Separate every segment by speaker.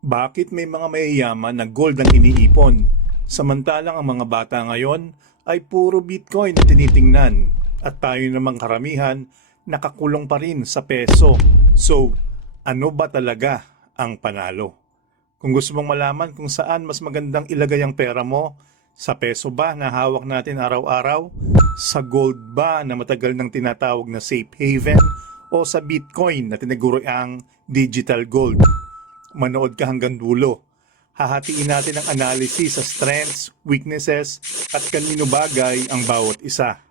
Speaker 1: Bakit may mga mayayaman na gold ang iniipon? Samantalang ang mga bata ngayon ay puro bitcoin na tinitingnan at tayo namang karamihan nakakulong pa rin sa peso. So, ano ba talaga ang panalo? Kung gusto mong malaman kung saan mas magandang ilagay ang pera mo, sa peso ba na hawak natin araw-araw? Sa gold ba na matagal nang tinatawag na safe haven? O sa bitcoin na tinaguro ang digital gold? Manood ka hanggang dulo. Hahatiin natin ang analysis sa strengths, weaknesses, at kanino bagay ang bawat isa.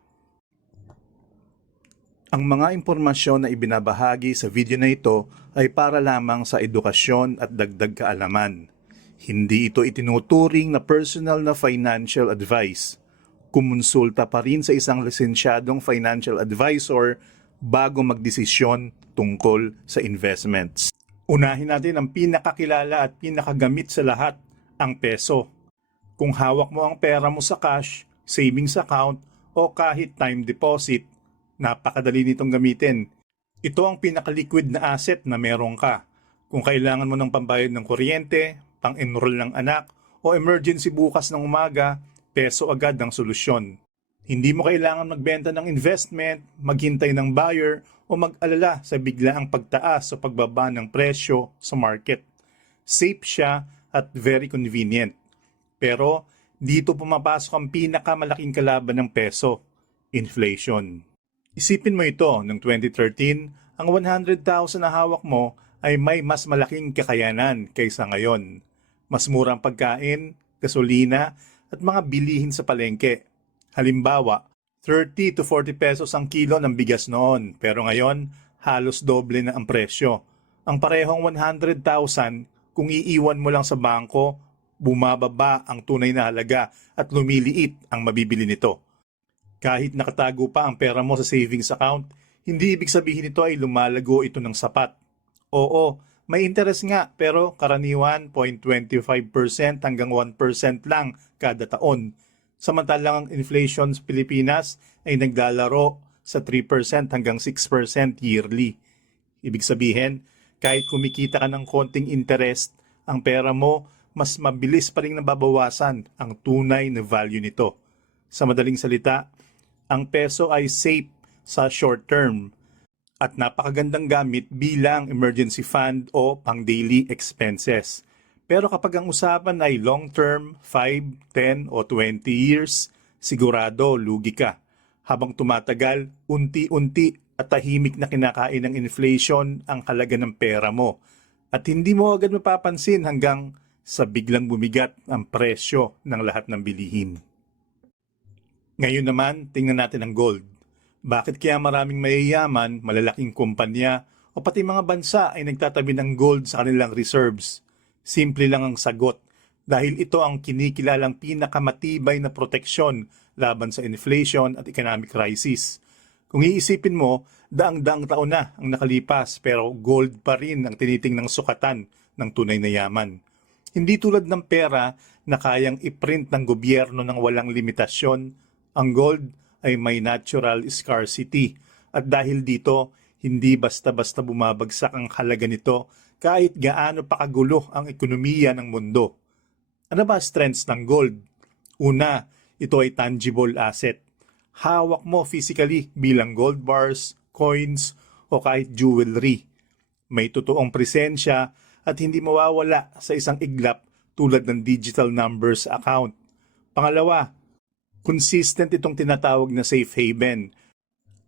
Speaker 1: Ang mga impormasyon na ibinabahagi sa video na ito ay para lamang sa edukasyon at dagdag kaalaman. Hindi ito itinuturing na personal na financial advice. Kumonsulta pa rin sa isang lisensyadong financial advisor bago magdesisyon tungkol sa investments. Unahin natin ang pinakakilala at pinakagamit sa lahat, ang peso. Kung hawak mo ang pera mo sa cash, savings account, o kahit time deposit, napakadali nitong gamitin. Ito ang pinakaliquid na asset na meron ka. Kung kailangan mo ng pambayad ng kuryente, pang-enroll ng anak, o emergency bukas ng umaga, peso agad ang solusyon. Hindi mo kailangan magbenta ng investment, maghintay ng buyer, o mag-alala sa biglaang pagtaas o pagbaba ng presyo sa market. Safe siya at very convenient. Pero dito pumapasok ang pinakamalaking kalaban ng peso, inflation. Isipin mo ito, noong 2013, ang 100,000 na hawak mo ay may mas malaking kakayanan kaysa ngayon. Mas murang pagkain, gasolina, at mga bilihin sa palengke. Halimbawa, 30 to 40 pesos ang kilo ng bigas noon, pero ngayon, halos doble na ang presyo. Ang parehong 100,000, kung iiwan mo lang sa bangko, bumababa ang tunay na halaga at lumiliit ang mabibili nito. Kahit nakatago pa ang pera mo sa savings account, hindi ibig sabihin nito ay lumalago ito ng sapat. Oo, may interest nga pero karaniwan 0.25% hanggang 1% lang kada taon. Samantalang ang inflation sa Pilipinas ay naglalaro sa 3% hanggang 6% yearly. Ibig sabihin, kahit kumikita ka ng konting interest, ang pera mo mas mabilis pa rin nababawasan ang tunay na value nito. Sa madaling salita, ang peso ay safe sa short term at napakagandang gamit bilang emergency fund o pang daily expenses. Pero kapag ang usapan ay long term, 5, 10 o 20 years, sigurado lugi ka. Habang tumatagal, unti-unti at tahimik na kinakain ng inflation ang halaga ng pera mo. At hindi mo agad mapapansin hanggang sa biglang bumigat ang presyo ng lahat ng bilihin. Ngayon naman, tingnan natin ang gold. Bakit kaya maraming mayayaman, malalaking kumpanya, o pati mga bansa ay nagtatabi ng gold sa kanilang reserves? Simple lang ang sagot, dahil ito ang kinikilalang pinakamatibay na proteksyon laban sa inflation at economic crisis. Kung iisipin mo, daang-daang taon na ang nakalipas pero gold pa rin ang tinitingnang sukatan ng tunay na yaman. Hindi tulad ng pera na kayang iprint ng gobyerno ng walang limitasyon, ang gold ay may natural scarcity at dahil dito, hindi basta-basta bumabagsak ang halaga nito kahit gaano pa kagulo ang ekonomiya ng mundo. Ano ba strengths ng gold? Una, ito ay tangible asset. Hawak mo physically bilang gold bars, coins, o kahit jewelry. May totoong presensya at hindi mawawala sa isang iglap tulad ng digital numbers account. Pangalawa, consistent itong tinatawag na safe haven.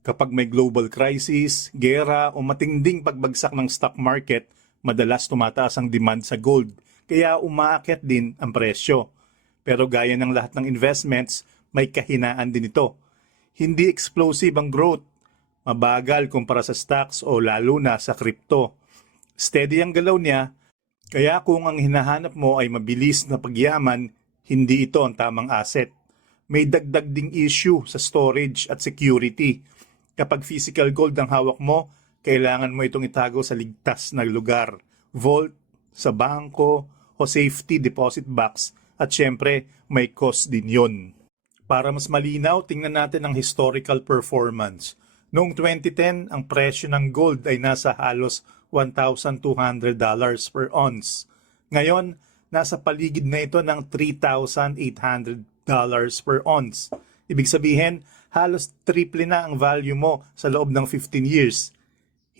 Speaker 1: Kapag may global crisis, gera o matinding pagbagsak ng stock market, madalas tumataas ang demand sa gold, kaya umaakyat din ang presyo. Pero gaya ng lahat ng investments, may kahinaan din ito. Hindi explosive ang growth, mabagal kumpara sa stocks o lalo na sa crypto. Steady ang galaw niya, kaya kung ang hinahanap mo ay mabilis na pagyaman, hindi ito ang tamang asset. May dagdag ding issue sa storage at security. Kapag physical gold ang hawak mo, kailangan mo itong itago sa ligtas na lugar. Vault, sa bangko, o safety deposit box at syempre may cost din yon. Para mas malinaw, tingnan natin ang historical performance. Noong 2010, ang presyo ng gold ay nasa halos $1,200 per ounce. Ngayon, nasa paligid na ito ng $3,800 per ounce. Ibig sabihin, halos triple na ang value mo sa loob ng 15 years.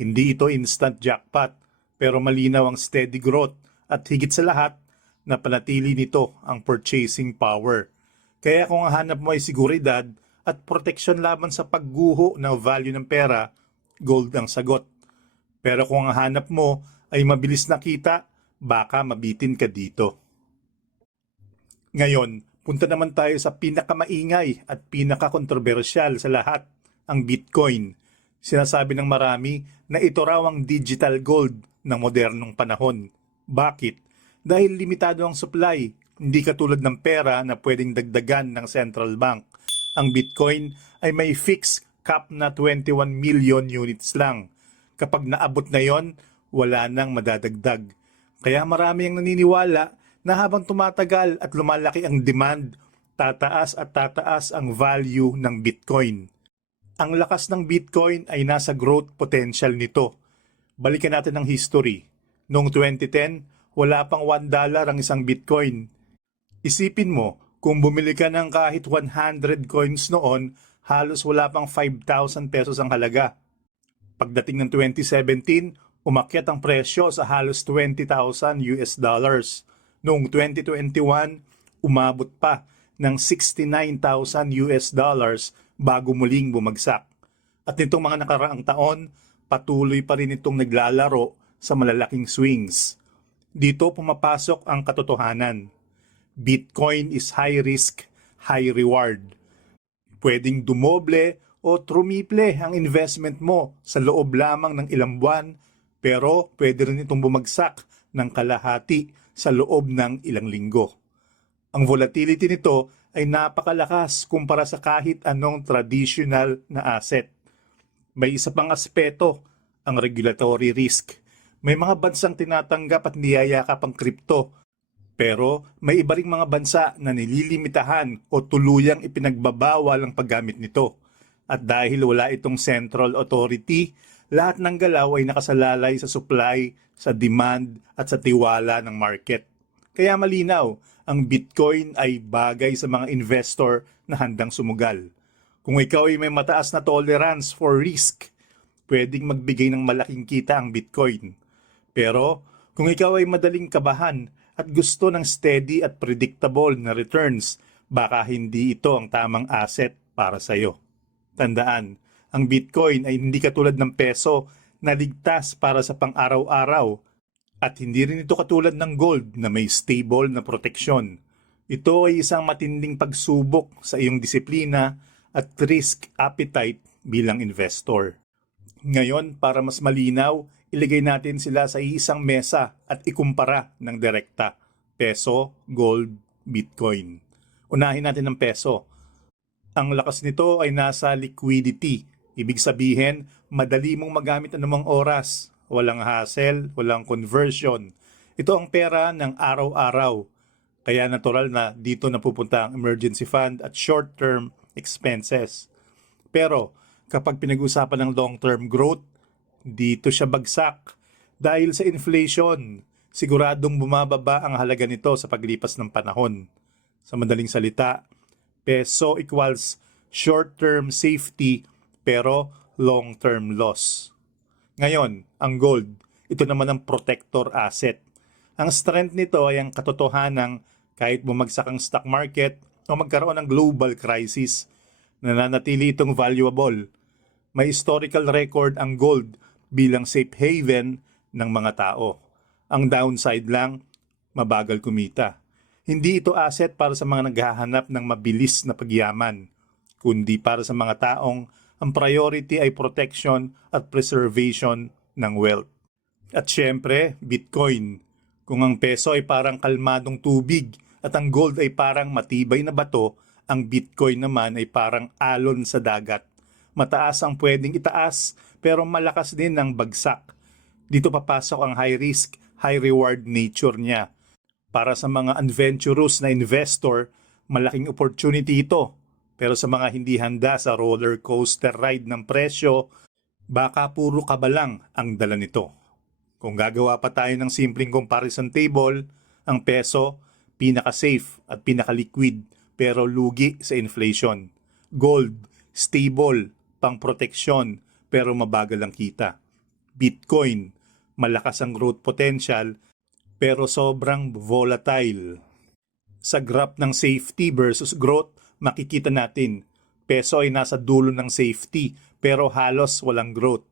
Speaker 1: Hindi ito instant jackpot, pero malinaw ang steady growth at higit sa lahat, napanatili nito ang purchasing power. Kaya kung hanap mo ay siguridad at proteksyon laban sa pagguho ng value ng pera, gold ang sagot. Pero kung ang hanap mo ay mabilis na kita, baka mabitin ka dito. Ngayon, punta naman tayo sa pinakamaingay at pinakakontrobersyal sa lahat, ang Bitcoin. Sinasabi ng marami na ito raw ang digital gold ng modernong panahon. Bakit? Dahil limitado ang supply, hindi katulad ng pera na pwedeng dagdagan ng central bank. Ang Bitcoin ay may fixed cap na 21 million units lang. Kapag naabot na yon, wala nang madadagdag. Kaya marami ang naniniwala na habang tumatagal at lumalaki ang demand, tataas at tataas ang value ng Bitcoin. Ang lakas ng Bitcoin ay nasa growth potential nito. Balikan natin ang history. Noong 2010, wala pang $1 ang isang Bitcoin. Isipin mo, kung bumili ka ng kahit 100 coins noon, halos wala pang 5,000 pesos ang halaga. Pagdating ng 2017, umakyat ang presyo sa halos 20,000 US dollars. Noong 2021, umabot pa ng 69,000 US dollars bago muling bumagsak. At nitong mga nakaraang taon, patuloy pa rin itong naglalaro sa malalaking swings. Dito pumapasok ang katotohanan. Bitcoin is high risk, high reward. Pwedeng dumoble o trumiple ang investment mo sa loob lamang ng ilang buwan, pero pwede rin itong bumagsak ng kalahati sa loob ng ilang linggo. Ang volatility nito ay napakalakas kumpara sa kahit anong traditional na asset. May isa pang aspeto, ang regulatory risk. May mga bansang tinatanggap at niyayakap ang kripto pero may iba ring mga bansa na nililimitahan o tuluyang ipinagbabawal ang paggamit nito. At dahil wala itong central authority, lahat ng galaw ay nakasalalay sa supply, sa demand at sa tiwala ng market. Kaya malinaw, ang Bitcoin ay bagay sa mga investor na handang sumugal. Kung ikaw ay may mataas na tolerance for risk, pwedeng magbigay ng malaking kita ang Bitcoin. Pero kung ikaw ay madaling kabahan at gusto ng steady at predictable na returns, baka hindi ito ang tamang asset para sa iyo. Tandaan, ang Bitcoin ay hindi katulad ng peso na ligtas para sa pang-araw-araw at hindi rin ito katulad ng gold na may stable na proteksyon. Ito ay isang matinding pagsubok sa iyong disiplina at risk appetite bilang investor. Ngayon, para mas malinaw, ilagay natin sila sa isang mesa at ikumpara ng direkta. Peso, gold, Bitcoin. Unahin natin ang peso. Ang lakas nito ay nasa liquidity. Ibig sabihin, madali mong magamit anumang oras. Walang hassle, walang conversion. Ito ang pera ng araw-araw. Kaya natural na dito napupunta ang emergency fund at short-term expenses. Pero kapag pinag-usapan ng long-term growth, dito siya bagsak. Dahil sa inflation, siguradong bumababa ang halaga nito sa paglipas ng panahon. Sa madaling salita, peso equals short-term safety pero long-term loss. Ngayon, ang gold, ito naman ang protector asset. Ang strength nito ay ang katotohanan kahit bumagsak ang stock market o magkaroon ng global crisis, nananatili itong valuable. May historical record ang gold bilang safe haven ng mga tao. Ang downside lang, mabagal kumita. Hindi ito asset para sa mga naghahanap ng mabilis na pagyaman, kundi para sa mga taong ang priority ay protection at preservation ng wealth. At syempre, Bitcoin. Kung ang peso ay parang kalmadong tubig at ang gold ay parang matibay na bato, ang Bitcoin naman ay parang alon sa dagat. Mataas ang pwedeng itaas pero malakas din ang bagsak. Dito papasok ang high risk, high reward nature niya. Para sa mga adventurous na investor, malaking opportunity ito. Pero sa mga hindi handa sa roller coaster ride ng presyo, baka puro kabalang ang dala nito. Kung gagawa pa tayo ng simpleng comparison table, Ang peso, pinaka-safe at pinaka-liquid pero lugi sa inflation. Gold, stable, pang proteksyon pero mabagal ang kita. Bitcoin, malakas ang growth potential pero sobrang volatile. Sa graph ng safety versus growth, makikita natin peso ay nasa dulo ng safety pero halos walang growth.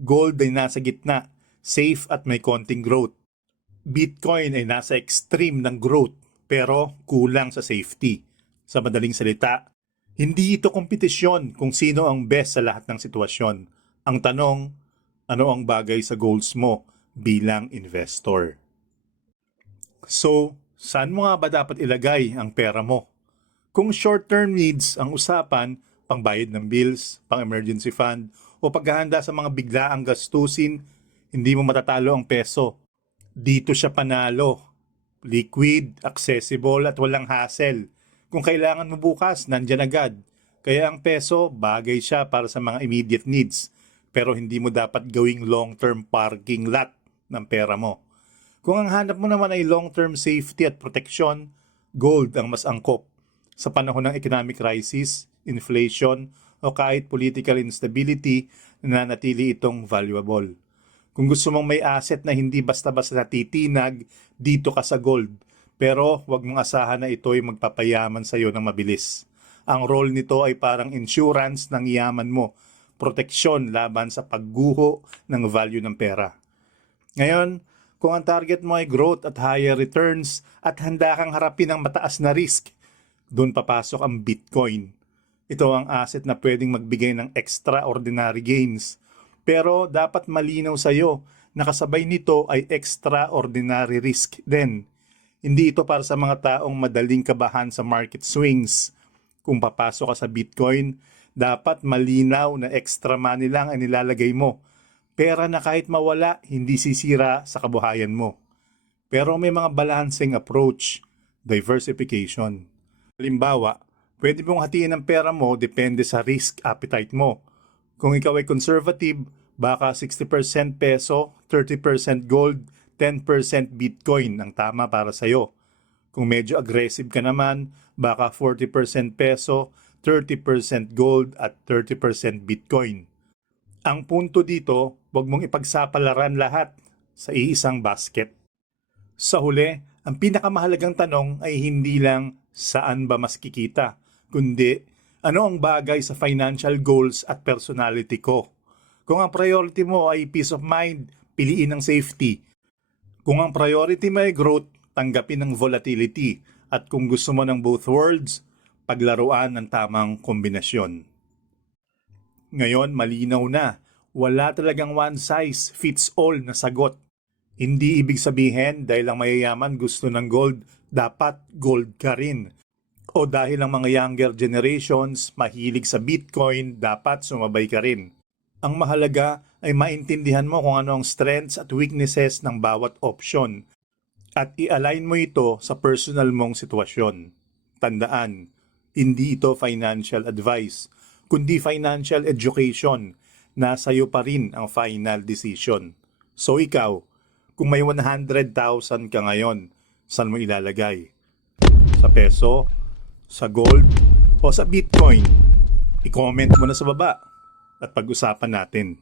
Speaker 1: Gold ay nasa gitna, safe at may konting growth. Bitcoin ay nasa extreme ng growth pero kulang sa safety. Sa madaling salita, hindi ito kompetisyon kung sino ang best sa lahat ng sitwasyon. Ang tanong, ano ang bagay sa goals mo bilang investor? So, saan mo nga ba dapat ilagay ang pera mo? Kung short-term needs ang usapan, pangbayad ng bills, pang-emergency fund, o paghahanda sa mga biglaang gastusin, hindi mo matatalo ang peso. Dito siya panalo. Liquid, accessible at walang hassle. Kung kailangan mo bukas, nandyan agad. Kaya ang peso, bagay siya para sa mga immediate needs. Pero hindi mo dapat gawing long-term parking lot ng pera mo. Kung ang hanap mo naman ay long-term safety at protection, gold ang mas angkop. Sa panahon ng economic crisis, inflation, o kahit political instability, nananatili itong valuable. Kung gusto mong may asset na hindi basta-basta natitinag, dito ka sa gold. Pero huwag mong asahan na ito ay magpapayaman sa iyo ng mabilis. Ang role nito ay parang insurance ng yaman mo, proteksyon laban sa pagguho ng value ng pera. Ngayon, kung ang target mo ay growth at higher returns at handa kang harapin ang mataas na risk, doon papasok ang Bitcoin. Ito ang asset na pwedeng magbigay ng extraordinary gains. Pero dapat malinaw sa iyo na kasabay nito ay extraordinary risk din. Hindi ito para sa mga taong madaling kabahan sa market swings. Kung papasok ka sa Bitcoin, dapat malinaw na extra money lang ang nilalagay mo. Pera na kahit mawala, hindi sisira sa kabuhayan mo. Pero may mga balancing approach, diversification. Halimbawa, pwede mong hatiin ang pera mo depende sa risk appetite mo. Kung ikaw ay conservative, baka 60% peso, 30% gold, 10% Bitcoin ang tama para sa'yo. Kung medyo aggressive ka naman, baka 40% peso, 30% gold at 30% Bitcoin. Ang punto dito, huwag mong ipagsapalaran lahat sa iisang basket. Sa huli, ang pinakamahalagang tanong ay hindi lang saan ba mas kikita, kundi ano ang bagay sa financial goals at personality ko. Kung ang priority mo ay peace of mind, piliin ang safety. Kung ang priority mo ay growth, tanggapin ang volatility. At kung gusto mo ng both worlds, paglaruan ng tamang kombinasyon. Ngayon, malinaw na. Wala talagang one size fits all na sagot. Hindi ibig sabihin dahil ang mayayaman gusto ng gold, dapat gold ka rin. O dahil ang mga younger generations mahilig sa Bitcoin, dapat sumabay ka rin. Ang mahalaga ay maintindihan mo kung ano ang strengths at weaknesses ng bawat option at i-align mo ito sa personal mong sitwasyon. Tandaan, hindi ito financial advice, kundi financial education. Nasa iyo pa rin ang final decision. So ikaw, kung may 100,000 ka ngayon, saan mo ilalagay? Sa peso? Sa gold? O sa Bitcoin? I-comment mo na sa baba at pag-usapan natin.